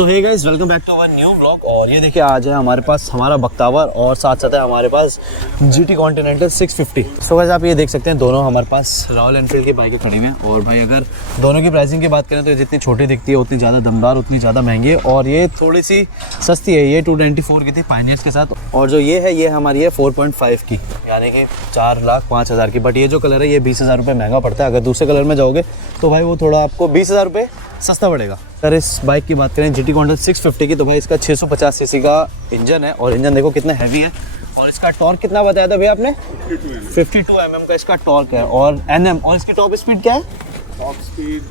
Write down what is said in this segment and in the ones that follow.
So hey guys, welcome back to our new blog. और ये देखिए आज है हमारे पास हमारा बख्तावर और साथ साथ है हमारे पास GT कॉन्टिनेंटल 650। तो गाइस आप ये देख सकते हैं दोनों हमारे पास रॉयल एनफील्ड की बाइकें खड़ी हुई हैं। और भाई अगर दोनों की प्राइसिंग की बात करें तो ये जितनी छोटी दिखती है उतनी ज़्यादा दमदार, उतनी ज़्यादा महंगी है। और ये थोड़ी सी सस्ती है, ये 294 की थी पायनियर्स के साथ। और जो ये है ये हमारी है 4.5 की, यानी कि 4,05,000 की। बट ये जो कलर है ये 20,000 रुपये महंगा पड़ता है। अगर दूसरे कलर में जाओगे तो भाई वो थोड़ा आपको 20,000 रुपये सस्ता पड़ेगा। अगर इस बाइक की बात करें GT कॉन्टिनेंटल 650 की, तो भाई इसका 650 सीसी का इंजन है। और इंजन देखो कितना हैवी है। और इसका टॉर्क कितना बताया था भैया आपने? 52 mm का इसका टॉर्क है। और NM, और इसकी टॉप स्पीड क्या है? टॉप स्पीड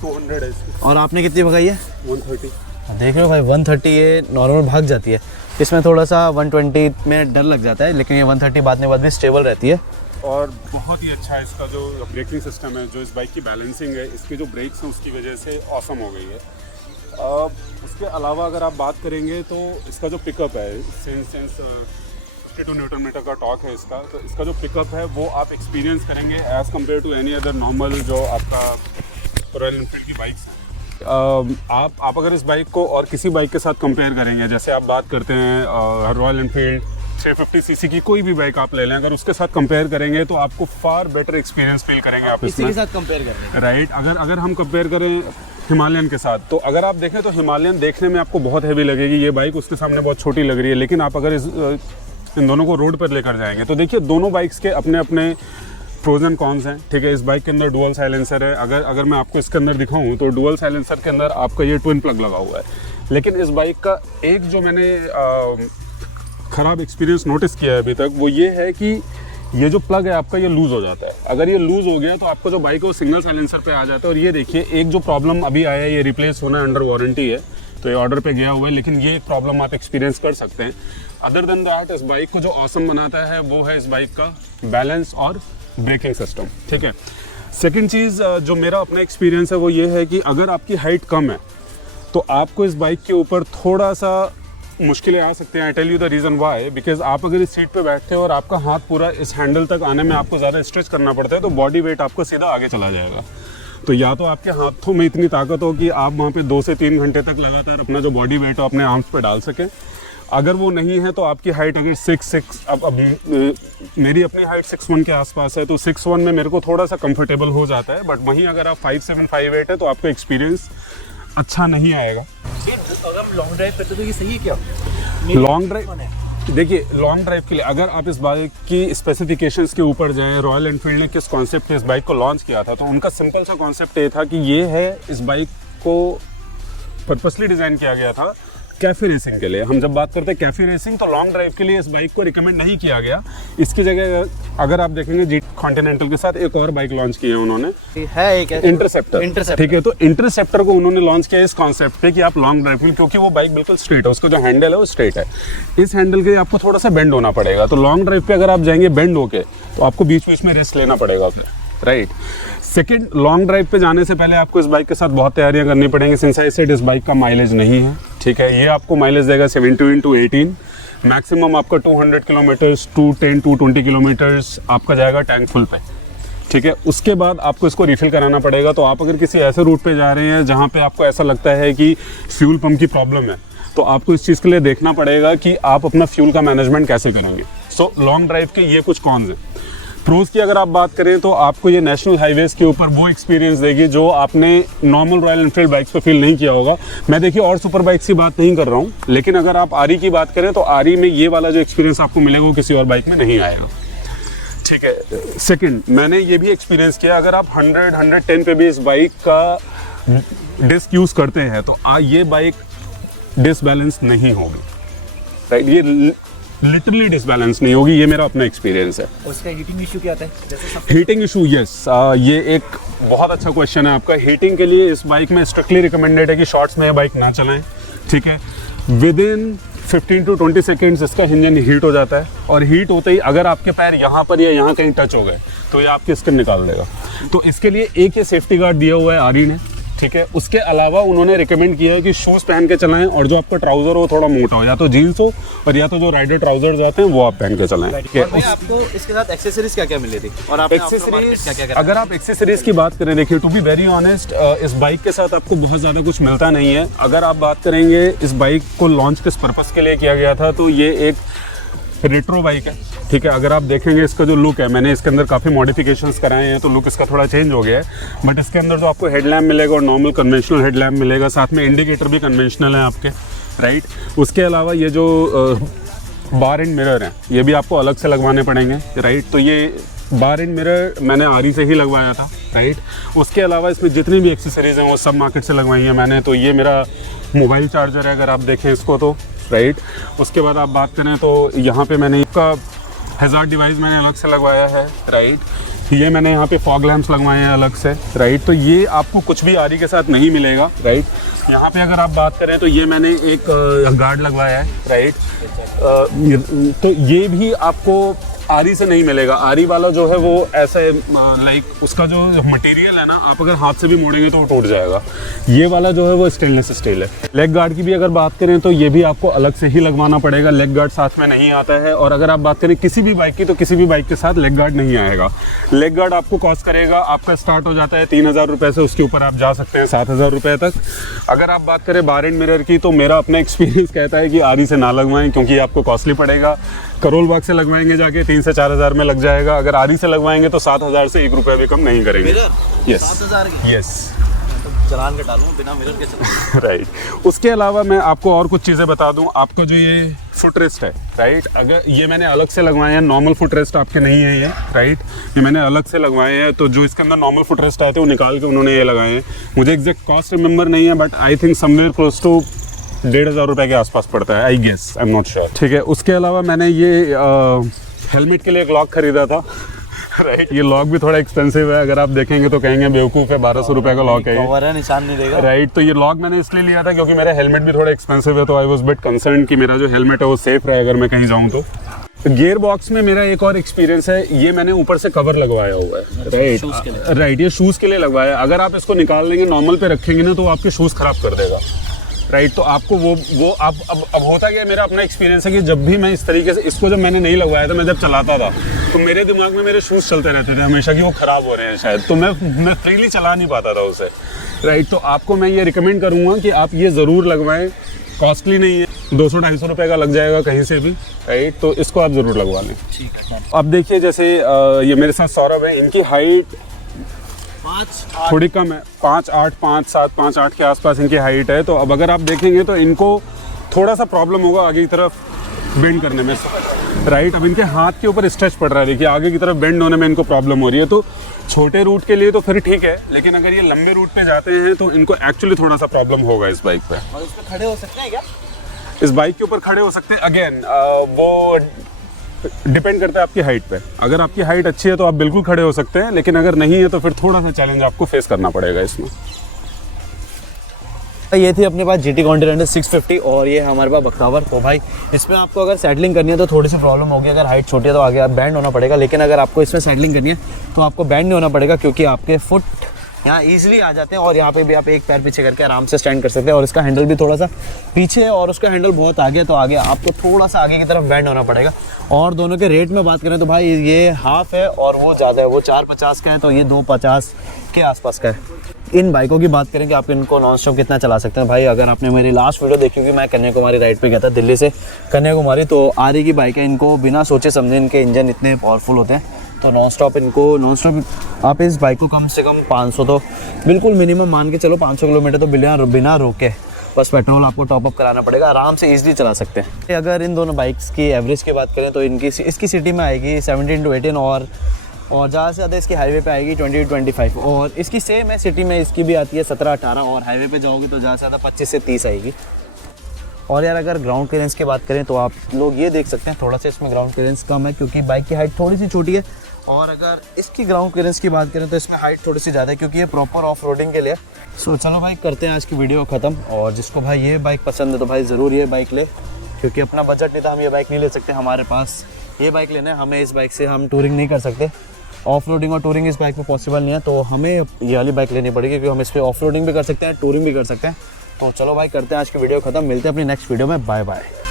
200 है इसकी। और आपने कितनी भगाई है? 130। देख रहे हो भाई 130 ये नॉर्मल भाग जाती है। इसमें थोड़ा सा 120 में डर लग जाता है, लेकिन ये 130 बाद में भी स्टेबल रहती है। और बहुत ही अच्छा इसका जो ब्रेकिंग सिस्टम है, जो इस बाइक की बैलेंसिंग है, इसके जो ब्रेक्स हैं उसकी वजह से ऑसम हो गई है। उसके अलावा अगर आप बात करेंगे तो इसका जो पिकअप है, सिंस 52 न्यूटन मीटर का टॉर्क है इसका, तो इसका जो पिकअप है वो आप एक्सपीरियंस करेंगे as compare to any other normal जो आपका रॉयल एनफील्ड की बाइक्स हैं। आप अगर इस बाइक को और किसी बाइक के साथ कंपेयर करेंगे, जैसे आप बात करते हैं रॉयल एनफील्ड 650 सीसी की कोई भी बाइक आप ले लें, अगर उसके साथ कंपेयर करेंगे तो आपको फार बेटर एक्सपीरियंस फील करेंगे आप इसमें। इसी के साथ कंपेयर कर रहे हैं, राइट। अगर हम कंपेयर करें हिमालयन के साथ, तो अगर आप देखें तो हिमालयन देखने में आपको बहुत हैवी लगेगी, ये बाइक उसके सामने बहुत छोटी लग रही है। लेकिन आप अगर इन दोनों को रोड पर लेकर जाएंगे तो देखिए दोनों बाइक्स के अपने अपने प्रोज एंड कॉन्स हैं। ठीक है, इस बाइक के अंदर डुअल साइलेंसर है। अगर मैं आपको इसके अंदर दिखाऊं तो डुअल साइलेंसर के अंदर आपका ये ट्विन प्लग लगा हुआ है। लेकिन इस बाइक का एक जो मैंने ख़राब एक्सपीरियंस नोटिस किया है अभी तक, वो ये है कि ये जो प्लग है आपका ये लूज़ हो जाता है। अगर ये लूज़ हो गया तो आपका जो बाइक है वो सिंगल साइलेंसर पे आ जाता है। और ये देखिए एक जो प्रॉब्लम अभी आया है, ये रिप्लेस होना अंडर वारंटी है, तो ये ऑर्डर पे गया हुआ है। लेकिन ये प्रॉब्लम आप एक्सपीरियंस कर सकते हैं। अदर देन दैट, इस बाइक को जो ऑसम बनाता है वो है इस बाइक का बैलेंस और ब्रेकिंग सिस्टम। ठीक है, सेकेंड चीज़ जो मेरा अपना एक्सपीरियंस है वो ये है कि अगर आपकी हाइट कम है तो आपको इस बाइक के ऊपर थोड़ा सा मुश्किलें आ सकते हैं। I tell you the reason why, because आप अगर इस सीट पे बैठते हो और आपका हाथ पूरा इस हैंडल तक आने में आपको ज़्यादा स्ट्रेच करना पड़ता है, तो बॉडी वेट आपको सीधा आगे चला जाएगा। तो या तो आपके हाथों में इतनी ताकत हो कि आप वहाँ पे 2 से 3 घंटे तक लगातार अपना जो बॉडी वेट हो अपने आर्म्स पे डाल सकें। अगर वो नहीं है तो आपकी हाइट अगर 6'6", अब मेरी अपनी हाइट 6'1" के आसपास है, तो 6'1" में मेरे को थोड़ा सा कंफर्टेबल हो जाता है। बट वहीं अगर आप 5'7", 5'8" है तो आपका एक्सपीरियंस अच्छा नहीं आएगा। अगर हम लॉन्ग ड्राइव करते तो ये सही है क्या? लॉन्ग ड्राइव, देखिए लॉन्ग ड्राइव के लिए अगर आप इस बाइक की स्पेसिफिकेशंस के ऊपर जाएं, रॉयल एनफील्ड ने किस कॉन्सेप्ट पे इस बाइक को लॉन्च किया था, तो उनका सिंपल सा कॉन्सेप्ट ये था कि ये है, इस बाइक को पर्पसली डिज़ाइन किया गया था कैफे रेसिंग के लिए। हम जब बात करते हैं कैफे रेसिंग, तो लॉन्ग ड्राइव के लिए इस बाइक को रिकमेंड नहीं किया गया। इसकी जगह अगर आप देखेंगे GT कॉन्टिनेंटल के साथ एक और बाइक लॉन्च की है उन्होंने, है इंटरसेप्टर। ठीक है, तो इंटरसेप्टर को उन्होंने लॉन्च किया इस कॉन्सेप्ट पे कि आप लॉन्ग ड्राइव में, क्योंकि वो बाइक बिल्कुल स्ट्रेट है, उसका जो हैंडल है वो स्ट्रेट है, इस हैंडल के आपको थोड़ा सा बेंड होना पड़ेगा। तो लॉन्ग ड्राइव पे अगर आप जाएंगे बेंड होके, तो आपको बीच बीच में रेस्ट लेना पड़ेगा, राइट। सेकेंड, लॉन्ग ड्राइव पे जाने से पहले आपको इस बाइक के साथ बहुत तैयारियां करनी पड़ेंगी। सिंस आई सेड इस बाइक का माइलेज नहीं है, ठीक है, ये आपको माइलेज देगा 17 to 18, मैक्सिमम आपका 200 किलोमीटर्स, 210 to 220 किलोमीटर्स आपका जाएगा टैंक फुल पे। ठीक है, उसके बाद आपको इसको रिफिल कराना पड़ेगा। तो आप अगर किसी ऐसे रूट पे जा रहे हैं जहाँ पे आपको ऐसा लगता है कि फ्यूल पंप की प्रॉब्लम है, तो आपको इस चीज़ के लिए देखना पड़ेगा कि आप अपना फ्यूल का मैनेजमेंट कैसे करेंगे। सो लॉन्ग ड्राइव के ये कुछ कॉन्स हैं। प्रोज की अगर आप बात करें तो आपको ये नेशनल हाईवेज के ऊपर वो एक्सपीरियंस देगी जो आपने नॉर्मल रॉयल एनफील्ड बाइक्स पे फील नहीं किया होगा। मैं देखिए और सुपर बाइक्स की बात नहीं कर रहा हूँ, लेकिन अगर आप आरी की बात करें तो आरी में ये वाला जो एक्सपीरियंस आपको मिलेगा वो किसी और बाइक में नहीं आएगा। ठीक है, सेकंड, मैंने ये भी एक्सपीरियंस किया, अगर आप 100-110 पे भी इस बाइक का डिस्क यूज़ करते हैं तो ये बाइक डिसबैलेंस नहीं होगी, राइट। ये लिटरली डिसबैलेंस नहीं होगी, ये मेरा अपना एक्सपीरियंस है। उसका हीटिंग इशू क्या आता है? हीटिंग इशू, यस, ये एक बहुत अच्छा क्वेश्चन है आपका। हीटिंग के लिए इस बाइक में स्ट्रिक्टली रिकमेंडेड है कि शॉर्ट्स में बाइक ना चलाएं। ठीक है, विद इन 15 to 20 सेकेंड्स इसका इंजन हीट हो जाता है, और हीट होते ही अगर आपके पैर यहाँ पर या यहाँ कहीं टच हो गए तो ये आपकी स्किन निकाल देगा। तो इसके लिए एक ये सेफ्टी गार्ड दिया हुआ है आरी ने, ठीक है। उसके अलावा उन्होंने रिकमेंड किया है कि शूज़ पहन के चलाएं और जो आपका ट्राउज़र हो थोड़ा मोटा हो, या तो जीन्स हो और या तो जो राइडर ट्राउजर्स आते हैं वो आप पहन के चलाएं। ठीक है। आपको इसके साथ एक्सेसरीज क्या क्या मिली थी और आपने एक्सेसरीज, अगर आप एक्सेसरीज की बात करें, देखिए टू बी वेरी ऑनेस्ट, इस बाइक के साथ आपको बहुत ज़्यादा कुछ मिलता नहीं है। अगर आप बात करेंगे इस बाइक को लॉन्च किस पर्पज़ के लिए किया गया था, तो ये एक रेट्रो बाइक है। ठीक है। अगर आप देखेंगे इसका जो लुक है, मैंने इसके अंदर काफ़ी मॉडिफिकेशंस कराए हैं तो लुक इसका थोड़ा चेंज हो गया है। बट इसके अंदर जो आपको हेडलैम्प मिलेगा और नॉर्मल कन्वेंशनल हेडलैम्प मिलेगा, साथ में इंडिकेटर भी कन्वेंशनल है आपके, राइट। उसके अलावा ये जो बार एंड मिरर हैं ये भी आपको अलग से लगवाने पड़ेंगे, राइट। तो ये बार एंड मिरर मैंने आरी से ही लगवाया था, राइट। उसके अलावा इसमें जितनी भी एक्सेसरीज हैं वो सब मार्केट से लगवाई हैं मैंने। तो ये मेरा मोबाइल चार्जर है अगर आप देखें इसको तो, राइट। उसके बाद आप बात करें तो यहाँ पे मैंने इसका हैज़ार्ड डिवाइस मैंने अलग से लगवाया है, राइट। ये मैंने यहाँ पे फॉग लैंप्स लगवाए हैं अलग से, राइट। तो ये आपको कुछ भी आरी के साथ नहीं मिलेगा, राइट। यहाँ पे अगर आप बात करें तो ये मैंने एक गार्ड लगवाया है, राइट। तो ये भी आपको आरी से नहीं मिलेगा। आरी वाला जो है वो ऐसे लाइक उसका जो मटेरियल है ना, आप अगर हाथ से भी मोड़ेंगे तो वो टूट जाएगा। ये वाला जो है वो स्टेनलेस स्टील है। लेग गार्ड की भी अगर बात करें तो ये भी आपको अलग से ही लगवाना पड़ेगा, लेग गार्ड साथ में नहीं आता है। और अगर आप बात करें किसी भी बाइक की, तो किसी भी बाइक के साथ लेग गार्ड नहीं आएगा। लेग गार्ड आपको कॉस्ट करेगा, आपका स्टार्ट हो जाता है 3000 रुपये से, उसके ऊपर आप जा सकते हैं 7000 रुपये तक। अगर आप बात करें बार एंड मिरर की, तो मेरा अपना एक्सपीरियंस कहता है कि आरी से ना लगवाएं, क्योंकि आपको कॉस्टली पड़ेगा। करोल बाग से लगवाएंगे जाके 3 से 4000 में लग जाएगा। अगर आरी से लगवाएंगे तो 7000 से 1 रुपया भी कम नहीं करेंगे। यस, 7000 के? यस। चलान कटा लूँ बिना मिरर के चलान। राइट। उसके अलावा मैं आपको और कुछ चीज़ें बता दूं। आपका जो ये फुट रेस्ट है, राइट, अगर ये मैंने अलग से लगवाए हैं, नॉर्मल फुट रेस्ट आपके नहीं है ये, राइट। ये मैंने अलग से लगवाए हैं। तो जो इसके अंदर नॉर्मल फुट रेस्ट आए थे वो निकाल के उन्होंने ये लगाए हैं। मुझे एग्जैक्ट कॉस्ट रिमेंबर नहीं है, but I think somewhere close to 1500 रुपये के आसपास पड़ता है, I guess, I am not sure. ठीक है। उसके अलावा मैंने ये हेलमेट के लिए एक लॉक खरीदा था, राइट। ये लॉक भी थोड़ा एक्सपेंसिव है, अगर आप देखेंगे तो कहेंगे बेवकूफ़ है, 1200 रुपये का लॉक है, कवर है, निशान नहीं देगा, राइट। तो ये लॉक मैंने इसलिए लिया था क्योंकि मेरा हेलमेट भी थोड़ा एक्सपेंसिव है, तो आई वाज बिट कंसर्न कि मेरा जो हेलमेट है वो सेफ रहे अगर मैं कहीं जाऊँ तो। गियर बॉक्स में मेरा एक और एक्सपीरियंस है, ये मैंने ऊपर से कवर लगवाया हुआ है, राइट, राइट। ये शूज़ के लिए लगवाया है। अगर आप इसको निकाल लेंगे, नॉर्मल पे रखेंगे ना, तो आपके शूज़ ख़राब कर देगा, राइट। तो आपको वो अब होता क्या, मेरा अपना एक्सपीरियंस है कि जब भी मैं इस तरीके से इसको, जब मैंने नहीं लगवाया था, मैं जब चलाता था तो मेरे दिमाग में मेरे शूज़ चलते रहते थे हमेशा कि वो ख़राब हो रहे हैं शायद, तो मैं फ्रीली चला नहीं पाता था उसे, राइट। तो आपको मैं ये रिकमेंड करूँगा कि आप ये ज़रूर लगवाएं। कॉस्टली नहीं है, 200-250 रुपये का लग जाएगा कहीं से भी, राइट। तो इसको आप ज़रूर लगवा लें। ठीक है। अब देखिए, जैसे ये मेरे साथ सौरभ है, इनकी हाइट 5'8" थोड़ी कम है, 5'8", 5'7", 5'8" के आसपास इनकी हाइट है। तो अब अगर आप देखेंगे तो इनको थोड़ा सा प्रॉब्लम होगा आगे की तरफ बेंड करने में, राइट। अब इनके हाथ के ऊपर स्ट्रेच पड़ रहा है, देखिए आगे की तरफ बेंड होने में इनको प्रॉब्लम हो रही है। तो छोटे रूट के लिए तो फिर ठीक है, लेकिन अगर ये लंबे रूट पे जाते हैं तो इनको एक्चुअली थोड़ा सा प्रॉब्लम होगा इस बाइक पे। और इस पे खड़े हो सकते हैं क्या? इस बाइक के ऊपर खड़े हो सकते हैं, अगेन वो डिपेंड करता है आपकी हाइट पे। अगर आपकी हाइट अच्छी है तो आप बिल्कुल खड़े हो सकते हैं, लेकिन अगर नहीं है तो फिर थोड़ा सा चैलेंज आपको फेस करना पड़ेगा इसमें। ये थी अपने पास GT कॉन्टिनेंटल 650 और ये हमारे पास बख्तावर। तो भाई इसमें आपको अगर सेटलिंग करनी है तो थोड़ी सी प्रॉब्लम होगी, अगर हाइट छोटी है तो आगे आप बैंड होना पड़ेगा। लेकिन अगर आपको इसमें सेटलिंग करनी है तो आपको बैंड नहीं होना पड़ेगा, क्योंकि आपके फुट यहाँ ईजिली आ जाते हैं और यहाँ पे भी आप एक पैर पीछे करके आराम से स्टैंड कर सकते हैं। और इसका हैंडल भी थोड़ा सा पीछे है और उसका हैंडल बहुत आगे है, तो आगे आपको थोड़ा सा आगे की तरफ बैंड होना पड़ेगा। और दोनों के रेट में बात करें तो भाई ये हाफ है और वो ज़्यादा है, वो 450 का है, तो ये 250 के आसपास का है। इन बाइकों की बात करें कि आप इनको नॉन स्टॉप कितना चला सकते हैं, भाई अगर आपने मेरी लास्ट वीडियो देखी होगी, मैं कन्याकुमारी राइड पे गया था दिल्ली से कन्याकुमारी, तो आरी की बाइक है। इनको बिना सोचे समझे इनके इंजन इतने पावरफुल होते हैं, तो नॉन स्टॉप आप इस बाइक को कम से कम 500 तो बिल्कुल मिनिमम मान के चलो, 500 किलोमीटर तो बिना रोके बस पेट्रोल आपको टॉपअप कराना पड़ेगा, आराम से ईजिली चला सकते हैं। अगर इन दोनों बाइक्स की एवरेज की बात करें तो इसकी सिटी में आएगी 17 to 18 और ज़्यादा से ज़्यादा इसकी हाईवे पे आएगी 20 to 25। और इसकी सेम है, सिटी में इसकी भी आती है 17-18 और हाईवे पे जाओगे तो ज़्यादा से ज़्यादा 25 से 30 आएगी। और यार अगर ग्राउंड क्लियरेंस की बात करें तो आप लोग ये देख सकते हैं थोड़ा सा इसमें ग्राउंड क्लियरेंस कम है, क्योंकि बाइक की हाइट थोड़ी सी छोटी है। और अगर इसकी ग्राउंड क्लियरेंस की बात करें तो इसमें हाइट थोड़ी सी ज़्यादा है, क्योंकि ये प्रॉपर ऑफ रोडिंग के लिए। सो चलो भाई करते हैं आज की वीडियो ख़त्म। और जिसको भाई ये बाइक पसंद है तो भाई ज़रूर ये बाइक ले, क्योंकि अपना बजट नहीं था हम ये बाइक नहीं ले सकते, हमारे पास ये बाइक लेना है, हमें इस बाइक से हम टूरिंग नहीं कर सकते। ऑफ रोडिंग और टूरिंग इस बाइक में पॉसिबल नहीं है, तो हमें ये वाली बाइक लेनी पड़ेगी क्योंकि हम इस पर ऑफ रोडिंग भी कर सकते हैं, टूरिंग भी कर सकते हैं। तो चलो भाई करते हैं आज की वीडियो खत्म, मिलते हैं अपनी नेक्स्ट वीडियो में, बाय बाय।